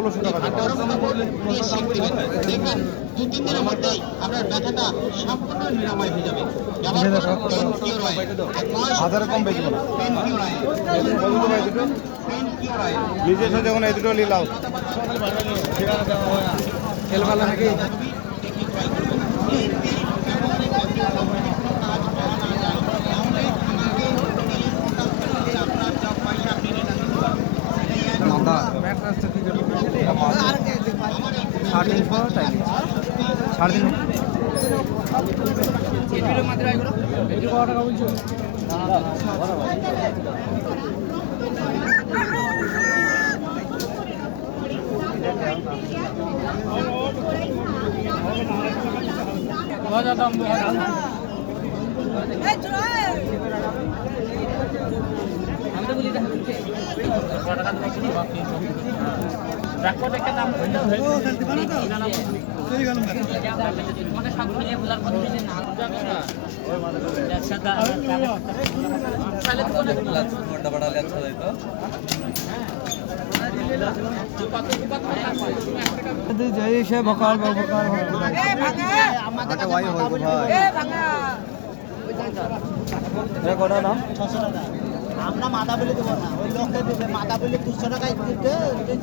1600 টাকা দেখবেন 2-3 দিনের মধ্যেই আপনার ব্যথাটা সম্পূর্ণ নিরাময় হয়ে যাবে। হাজারে কম বেশি না নিজে এসে যখন এই দুটো নিলাম খেলবেলা নাকি সাড়ে আমরা মাথা বলে দেবো না, ওই লোকটা দিবে মাথা বলে 200 টাকায় দিতে।